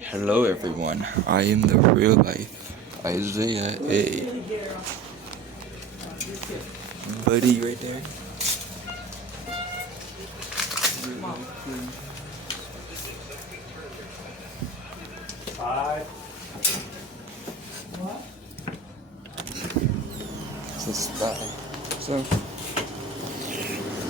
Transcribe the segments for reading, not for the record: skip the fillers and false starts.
Hello everyone, I am the real life Isaiah A. Buddy right there. So spy. So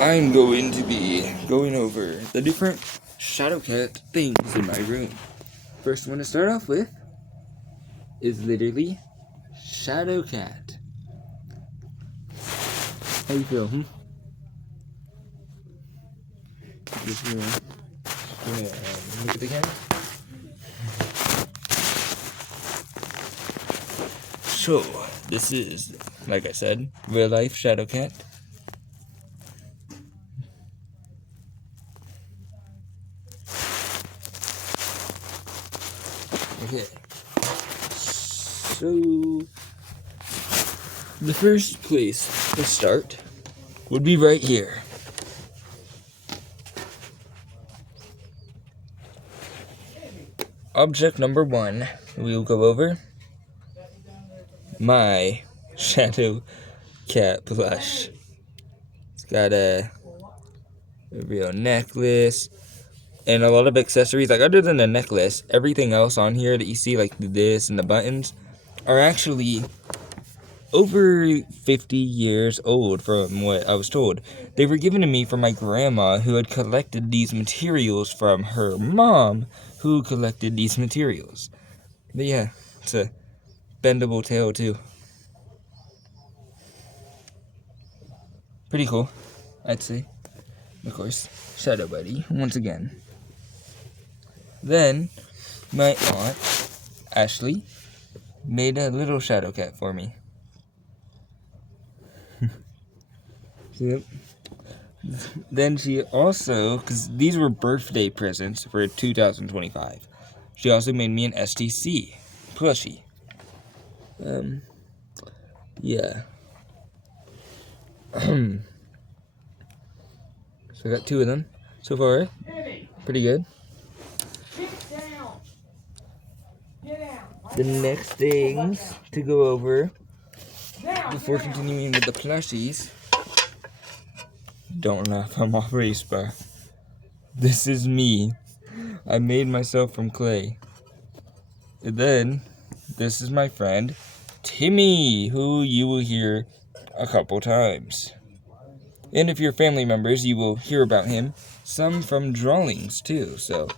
I'm going to be going over the different Shadowcat things in my room. First one to start off with is literally Shadowcat. How you feel, Just gonna look at the camera. So, this is, like I said, real life Shadowcat. Okay. So, the first place to start would be right here. Object number one, we'll go over my Shadowcat plush. It's got a real necklace and a lot of accessories. Like, other than the necklace, everything else on here that you see, like this and the buttons, are actually over 50 years old from what I was told. They were given to me from my grandma, who had collected these materials from her mom, who collected these materials. But yeah, it's a bendable tail too. Pretty cool, I'd say. Of course, Shadow Buddy, once again. Then, my aunt, Ashley, made a little Shadowcat for me. Yep. Then she also, because these were birthday presents for 2025, she also made me an STC plushie. Yeah. So I got two of them so far. Pretty good. The next things to go over before continuing with the plushies. Don't laugh, I'm off race bar. This is me. I made myself from clay. And then, this is my friend, Timmy, who you will hear a couple times. And if you're family members, you will hear about him, some from drawings too. So,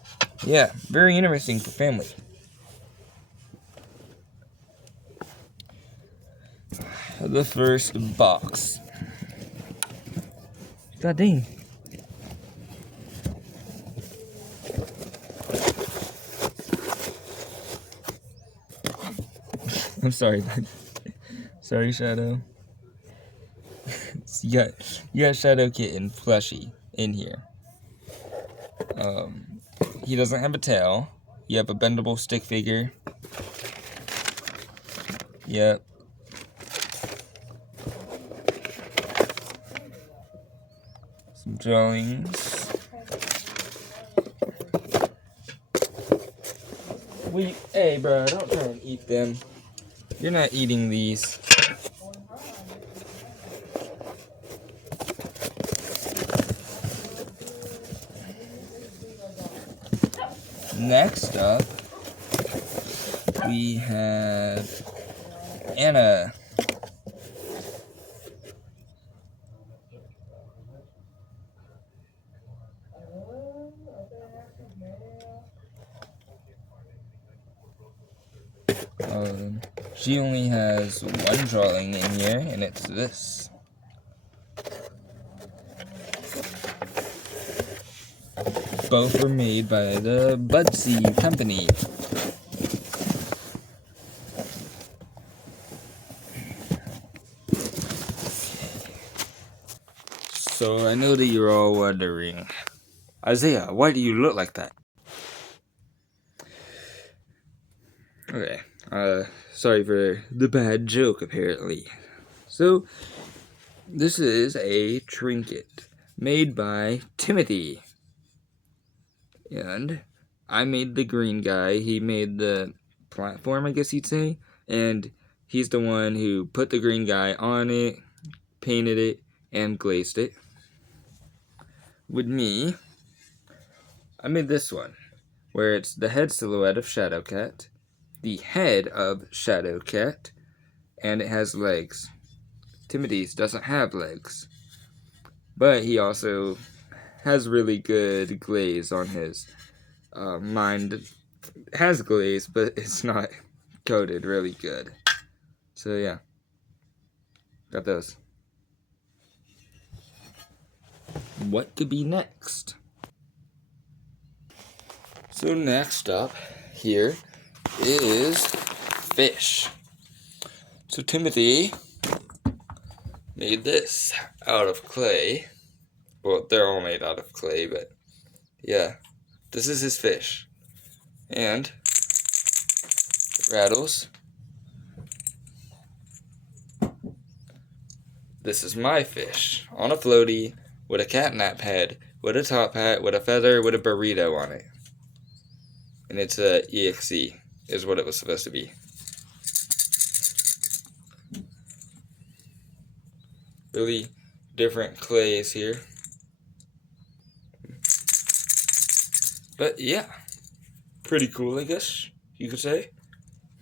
yeah, very interesting for family. The first box. God dang. I'm sorry, bud. Sorry, Shadow. you got Shadow Kitten plushie in here. He doesn't have a tail. You have a bendable stick figure. Yep. Some drawings. Hey, bro, don't try and eat them. You're not eating these. Next up, we have Anna. She only has one drawing in here, and it's this. Both were made by the Budsy Company. So I know that you're all wondering, Isaiah, why do you look like that? Okay, sorry for the bad joke, apparently. So, this is a trinket made by Timothy. And I made the green guy. He made the platform, I guess you'd say. And he's the one who put the green guy on it, painted it, and glazed it. With me, I made this one, where it's the head silhouette of Shadowcat, the head of Shadowcat, and it has legs. Timothy's doesn't have legs, but he also has really good glaze on his mind. Has glaze, but it's not coated really good. So yeah, got those. What could be next? So next up here is fish. So Timothy made this out of clay. Well, they're all made out of clay, but yeah, this is his fish. And it rattles. This is my fish on a floaty with a catnap head, with a top hat, with a feather, with a burrito on it. And it's a EXE, is what it was supposed to be. Really different clays here. But yeah, pretty cool, I guess you could say.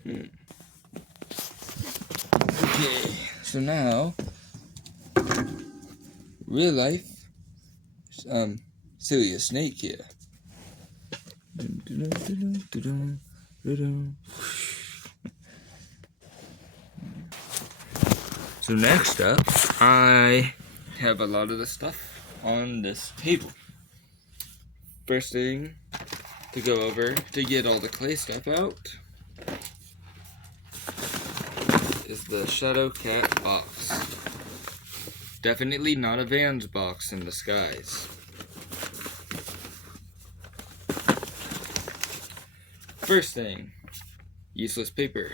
Okay, so now, real life, silly a snake here. So next up, I have a lot of the stuff on this table. First thing to go over to get all the clay stuff out is the Shadowcat box. Definitely not a Vans box in disguise. First thing, useless paper.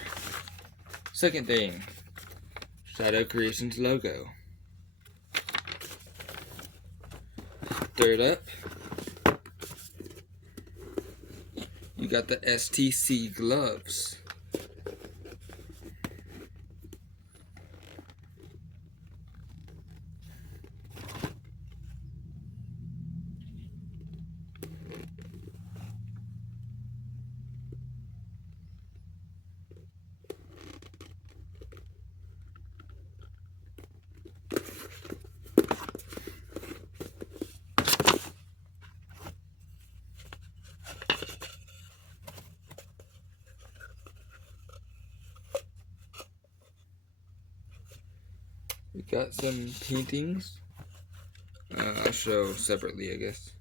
Second thing, Shadow Creations logo. Third up, you got the STC gloves. We got some paintings. I'll show separately, I guess.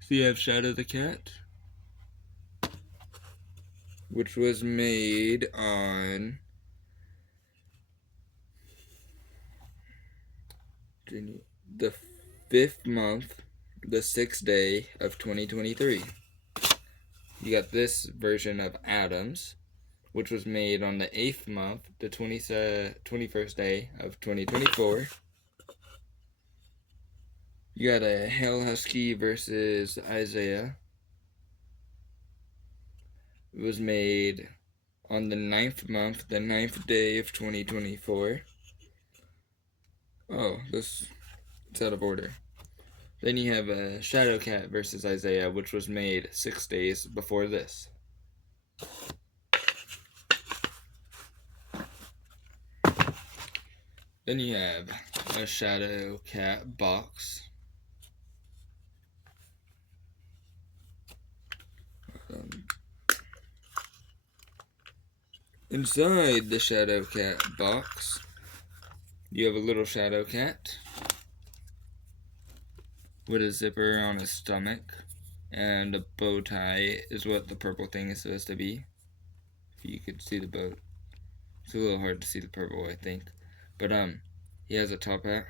So you have Shadow the Cat, which was made on the 5th month, the 6th day of 2023. You got this version of Adams, which was made on the 8th month, the 21st day of 2024. You got a Hell Husky versus Isaiah. It was made on the 9th month, the 9th day of 2024. Oh, it's out of order. Then you have a Shadowcat versus Isaiah, which was made 6 days before this. Then you have a Shadowcat box. Inside the Shadowcat box, you have a little Shadowcat with a zipper on his stomach, and a bow tie is what the purple thing is supposed to be. If you could see the boat. It's a little hard to see the purple, I think. But he has a top hat.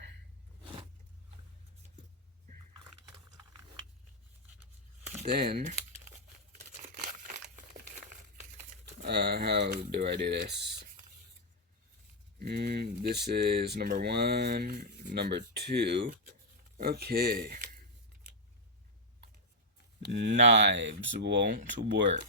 Then how do I do this? This is number 1, number 2. Okay. knives won't work.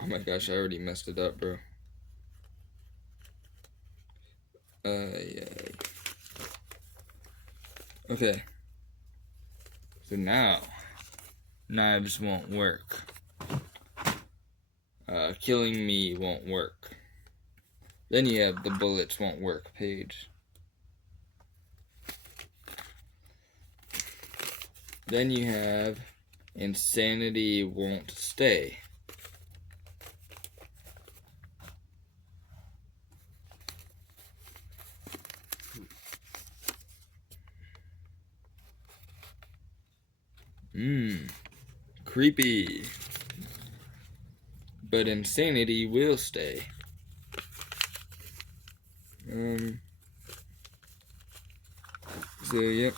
Oh my gosh, I already messed it up, bro. Yeah. Okay. So now, knives won't work. Killing me won't work. Then you have the bullets won't work page. Then you have insanity won't stay. Creepy. But insanity will stay. So yep.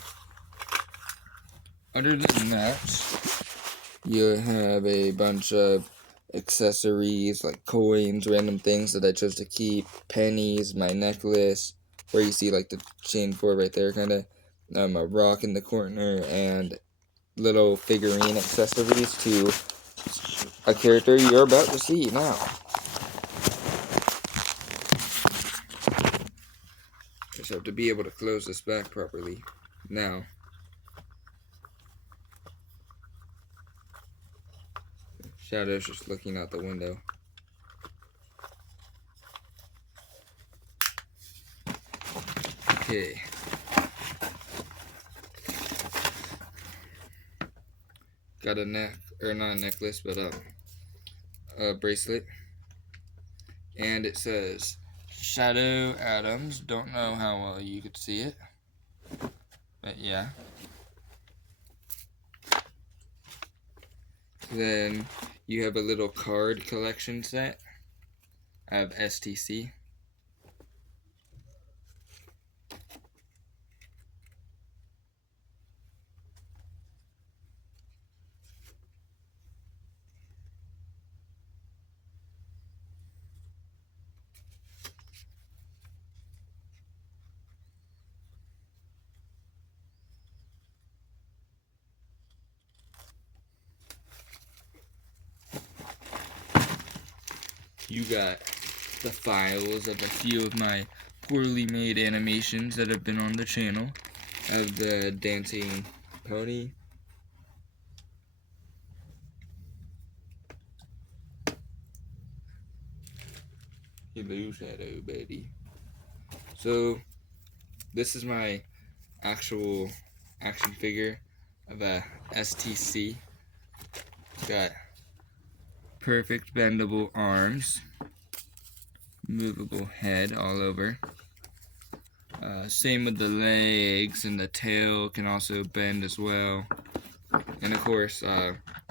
Other than that, you have a bunch of accessories like coins, random things that I chose to keep, pennies, my necklace, where you see like the chain for right there, kind of, a rock in the corner, and little figurine accessories to a character you're about to see now. Just have to be able to close this back properly now. Shadow's just looking out the window. Okay. Got a not a necklace, but a bracelet. And it says Shadow Adams. Don't know how well you could see it, but yeah. Then you have a little card collection set. I have STC. You got the files of a few of my poorly made animations that have been on the channel. I have the dancing pony. Hello, Shadow Betty. So, this is my actual action figure of a STC. It's got perfect bendable arms, movable head all over. Same with the legs, and the tail can also bend as well. And of course,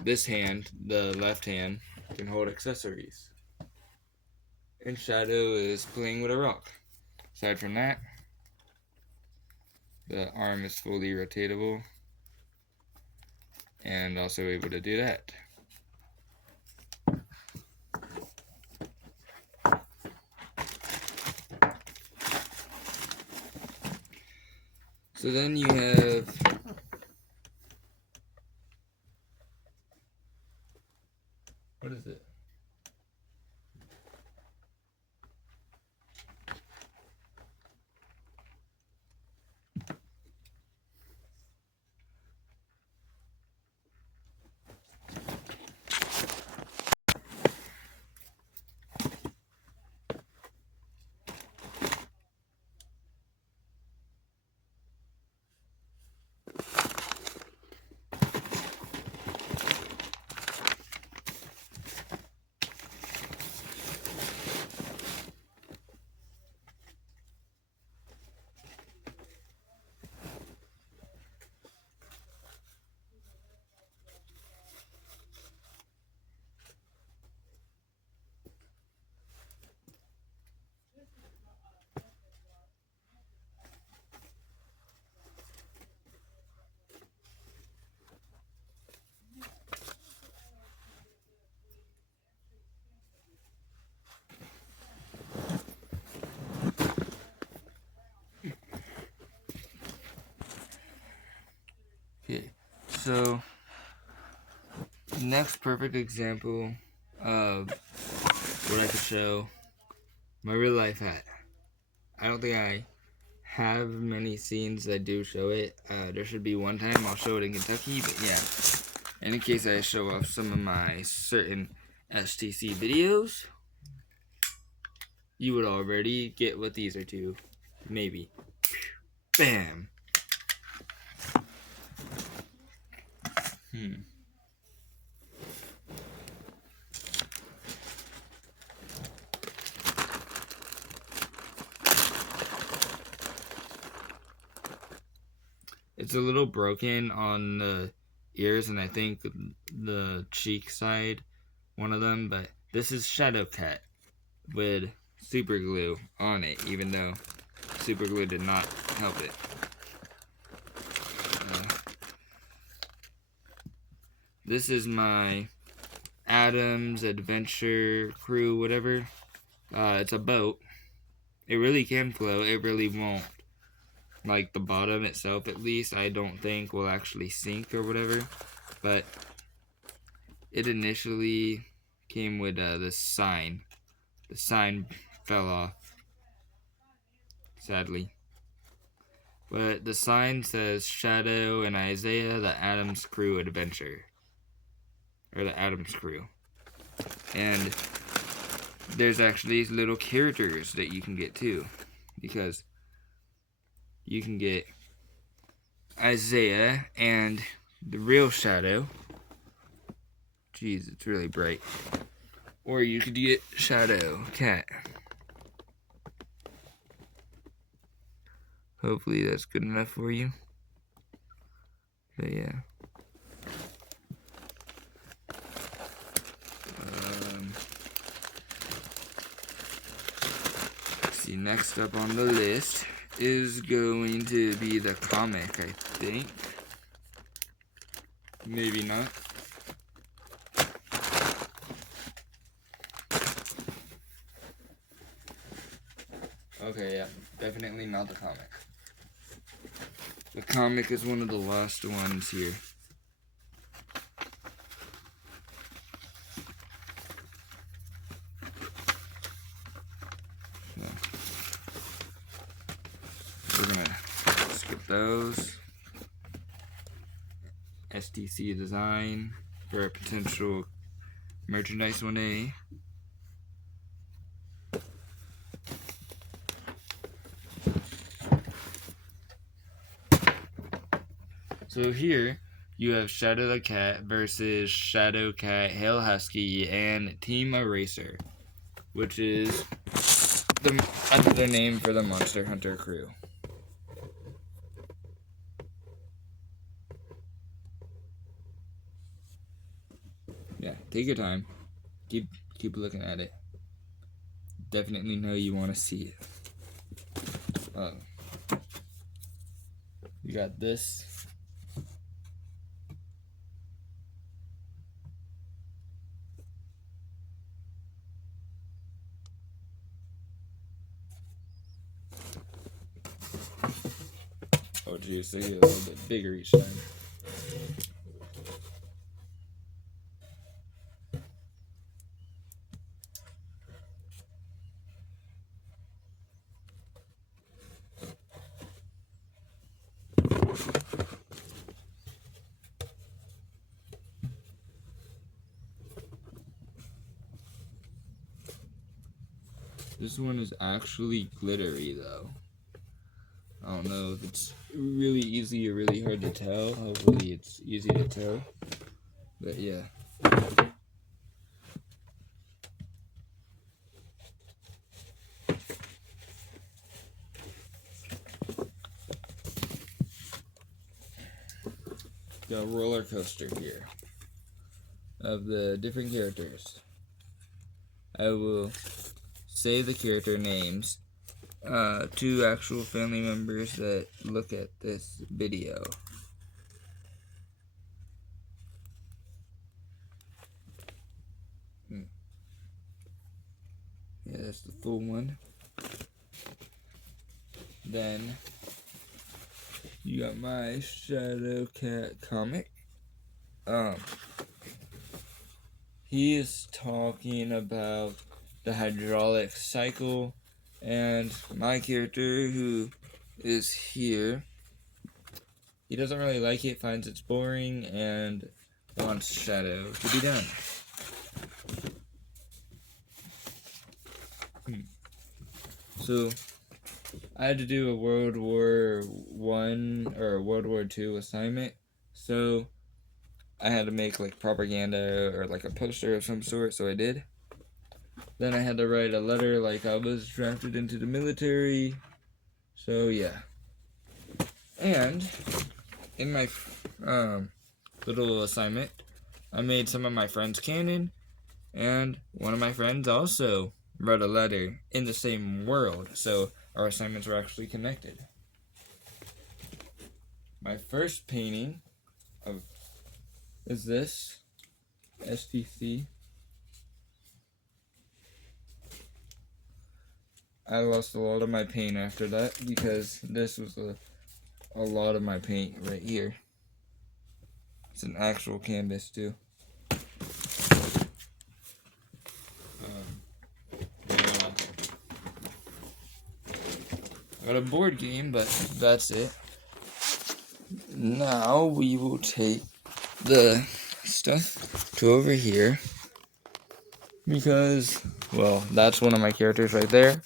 this hand, the left hand, can hold accessories. And Shadow is playing with a rock. Aside from that, the arm is fully rotatable and also able to do that. So then you have what is it? So, next perfect example of what I could show, my real life hat. I don't think I have many scenes that do show it. There should be one time I'll show it in Kentucky, but yeah. And in case I show off some of my certain STC videos, you would already get what these are to. Maybe. Bam! It's a little broken on the ears and I think the cheek side, one of them, but this is Shadow Cat with super glue on it, even though super glue did not help it. This is my Adams Adventure Crew, whatever. It's a boat. It really can float, it really won't. Like the bottom itself, at least, I don't think will actually sink or whatever. But it initially came with this sign. The sign fell off, sadly. But the sign says Shadow and Isaiah, the Adams Crew Adventure. Or the Adams Crew. And there's actually little characters that you can get too. Because you can get Isaiah and the real Shadow. Jeez, it's really bright. Or you could get Shadow Cat. Hopefully that's good enough for you. But yeah. See, next up on the list is going to be the comic, I think. Maybe not. Okay, yeah, definitely not the comic. The comic is one of the last ones here. No. We're gonna skip those. STC design for a potential merchandise 1A. So here you have Shadow the Cat versus Shadow Cat, Hail Husky, and Team Eraser, which is the name for the Monster Hunter crew. Yeah, take your time. Keep looking at it. Definitely know you want to see it. You got this. Oh geez, so you're a little bit bigger each time. This one is actually glittery though. I don't know if it's really easy or really hard to tell. Hopefully it's easy to tell. But yeah. Got a roller coaster here of the different characters. I will say the character names to actual family members that look at this video. Yeah, that's the full one. Then you got my Shadow Cat comic um, he is talking about the hydraulic cycle, and my character, who is here, he doesn't really like it, finds it's boring, and wants Shadow to be done. So I had to do a World War One or World War II assignment, so I had to make like propaganda or like a poster of some sort, so I did. Then I had to write a letter like I was drafted into the military, so yeah. And in my little assignment, I made some of my friends canon, and one of my friends also wrote a letter in the same world, so our assignments were actually connected. My first painting is this STC. I lost a lot of my paint after that because this was a lot of my paint right here. It's an actual canvas too. Yeah. I got a board game, but that's it. Now we will take the stuff to over here because, well, that's one of my characters right there.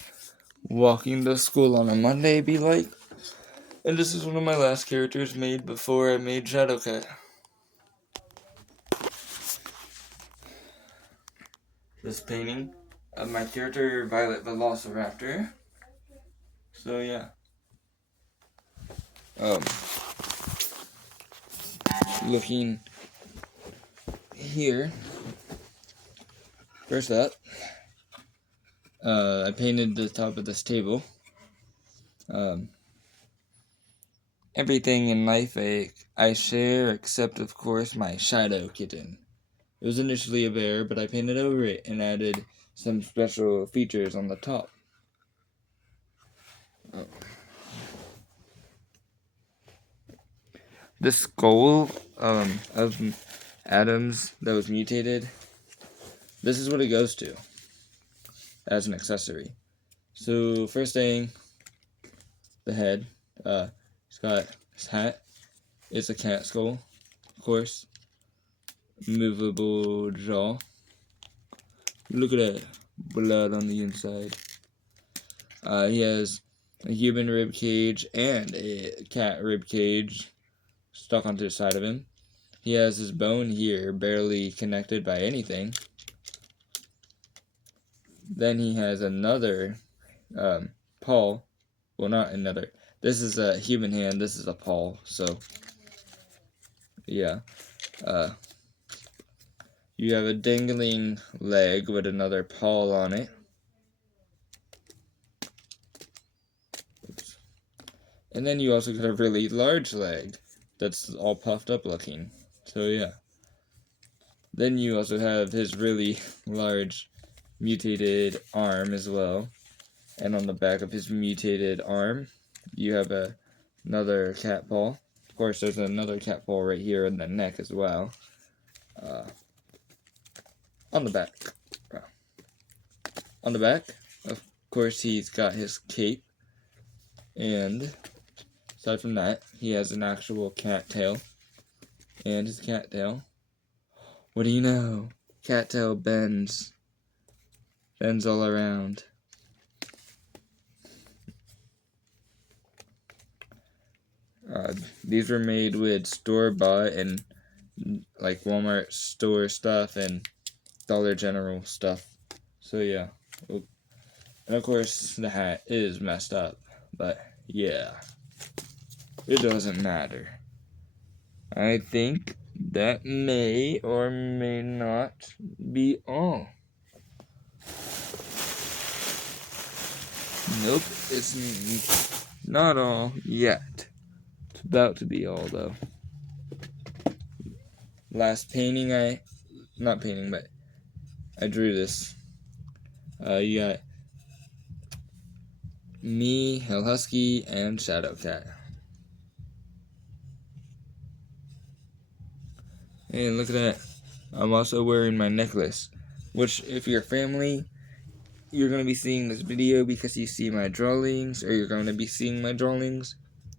Walking to school on a Monday be like. And this is one of my last characters made before I made Shadowcat. This painting of my character, Violet Velociraptor. So yeah. Looking here. First up, I painted the top of this table. Everything in life I share, except of course my shadow kitten. It was initially a bear, but I painted over it and added some special features on the top. The skull of Adams that was mutated, this is what it goes to as an accessory. So first thing, the head. He's got his hat. It's a cat skull, of course. Movable jaw. Look at that blood on the inside. He has a human rib cage and a cat rib cage stuck onto the side of him. He has his bone here, barely connected by anything. Then he has another paw. Well, not another. This is a human hand. This is a paw. So, yeah. You have a dangling leg with another paw on it. Oops. And then you also got a really large leg that's all puffed up looking. So, yeah. Then you also have his really large mutated arm as well. And on the back of his mutated arm, you have another cat paw. Of course, there's another cat paw right here in the neck as well. On the back. On the back, of course, he's got his cape. And aside from that, he has an actual cat tail. And his cat tail. What do you know? Cat tail bends. Bends all around. These were made with store-bought and like Walmart store stuff and Dollar General stuff. So yeah. And of course the hat is messed up. But yeah. It doesn't matter. I think that may or may not be all. Nope, it's not all yet. It's about to be all though. Last painting I drew this. You got me, Hell Husky, and Shadowcat. And look at that. I'm also wearing my necklace. Which, if you're family, you're going to be seeing this video because you see my drawings, or you're going to be seeing my drawings.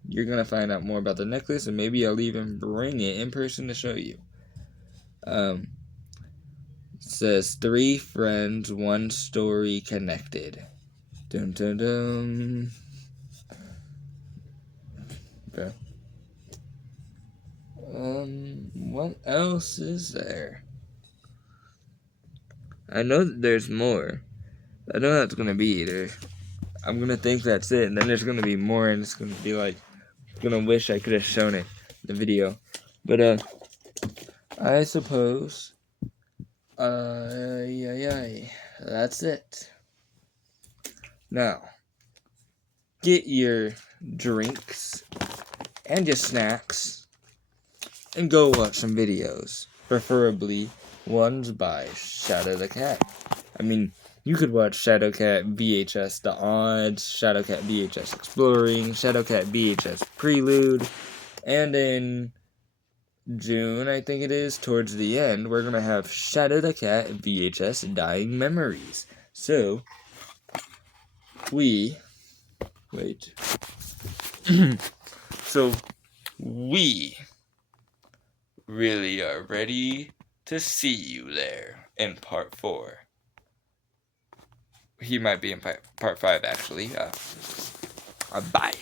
You're going to find out more about the necklace, and maybe I'll even bring it in person to show you. It says 3 friends, 1 story connected. Dun dun dun. Okay. What else is there? I know that there's more. I know that's gonna be there. I'm gonna think that's it, and then there's gonna be more, and it's gonna be like, I'm gonna wish I could have shown it in the video. But I suppose, that's it. Now, get your drinks and your snacks and go watch some videos, preferably ones by Shadow the Cat. I mean, you could watch Shadowcat VHS The Odds, Shadowcat VHS Exploring, Shadowcat VHS Prelude, and in June, I think it is, towards the end, we're going to have Shadow the Cat VHS Dying Memories. So, we really are ready to see you there in part 4. He might be in part 5, actually. Bye.